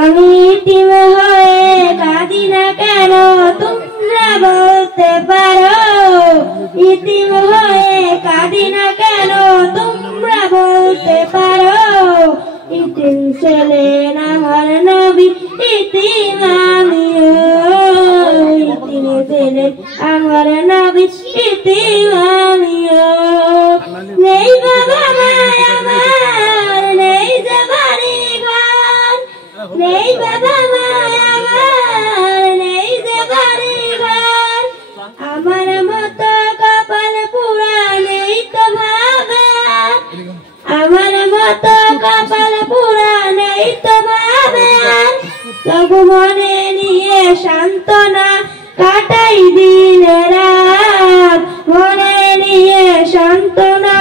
আমি ইতিম হয়ে কাঁদি না কেন তোমরা বলতে পারো, ইতিম হয়ে কাঁদি না কেন তোমরা বলতে পারো। ইতিম ছিলেন আমার নবী, ইতিম আমিও, ইতিম ছিলেন আমার নবী, ইতিম আমিও। নেই বাবা মায় আমার, নেই যে বাড়ি ঘর, নেই বাবা মায় আমার, নেই যে বাড়ি ঘর। আমার মতো কপাল পুরা নেই তো ভাবে, আমার মতো কপাল পুরা নেই তো ভাবে। তবু মনে নিয়ে সান্ত্বনা কাটাই দিন রাত, মনে নিয়ে সান্ত্বনা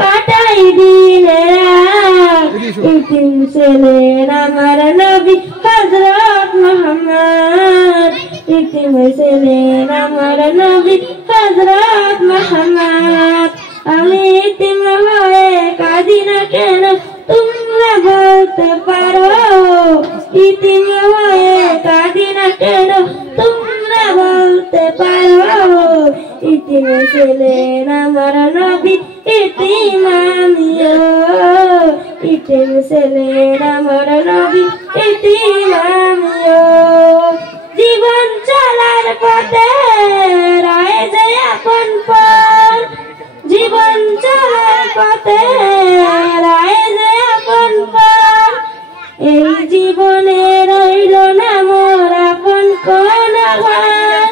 কাটাই দিন রাত। ইতিম ছিলেন আমার নবী হযরত মুহাম্মদ, ইতিম ছিলেন আমার নবী হযরত মুহাম্মদ। আমি ইতিম হয়ে কাঁদি না কেন তোমরা বলতে পারো, ইতিম হয়ে কাঁদি না কেন তোমরা বলতে পারো। ইতিম ছিলেন আমার নবী, ইতিম আমিও, ইতিম ছিলেন আমার নবী, ইতিম আমিও। জীবন চলার পথে রয়ে যে আপন পর, জীবন চলার পথে রয়ে যে আপন পর। এই জীবনে রইল না মোর আপন কোন ঘর,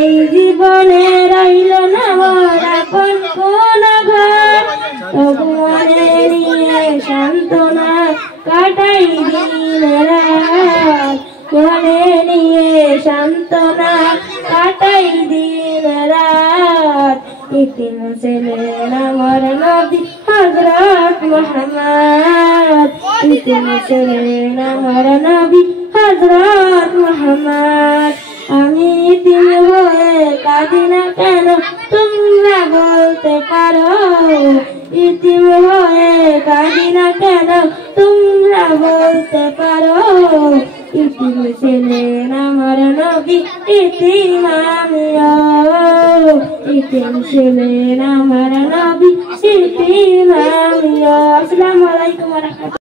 এই জীবনে রইল না মোর আপন কোন ঘর। তবু মনে নিয়ে সান্ত্বনা কাটাই দিন রাত, মনে নিয়ে সান্ত্বনা কাটাই দিন রাত। ইতিম ছিলেন আমার নবী হযরত মুহাম্মদ, ইতিম ছিলেন আমার নবী হযরত মুহাম্মদ। আমি ইতিম হয়ে কাঁদি না কেন তোমরা বলতে পারো, ইতিম হয়ে কাঁদি না কেন তোমরা বলতে পারো। ইতিম ছিলেন আমার নবী, ইতিম আমিও, ইতিম ছিলেন আমার নবী, ইতিম আমিও। আসসালামু আলাইকুম ওয়া রাহমাতুল্লাহ।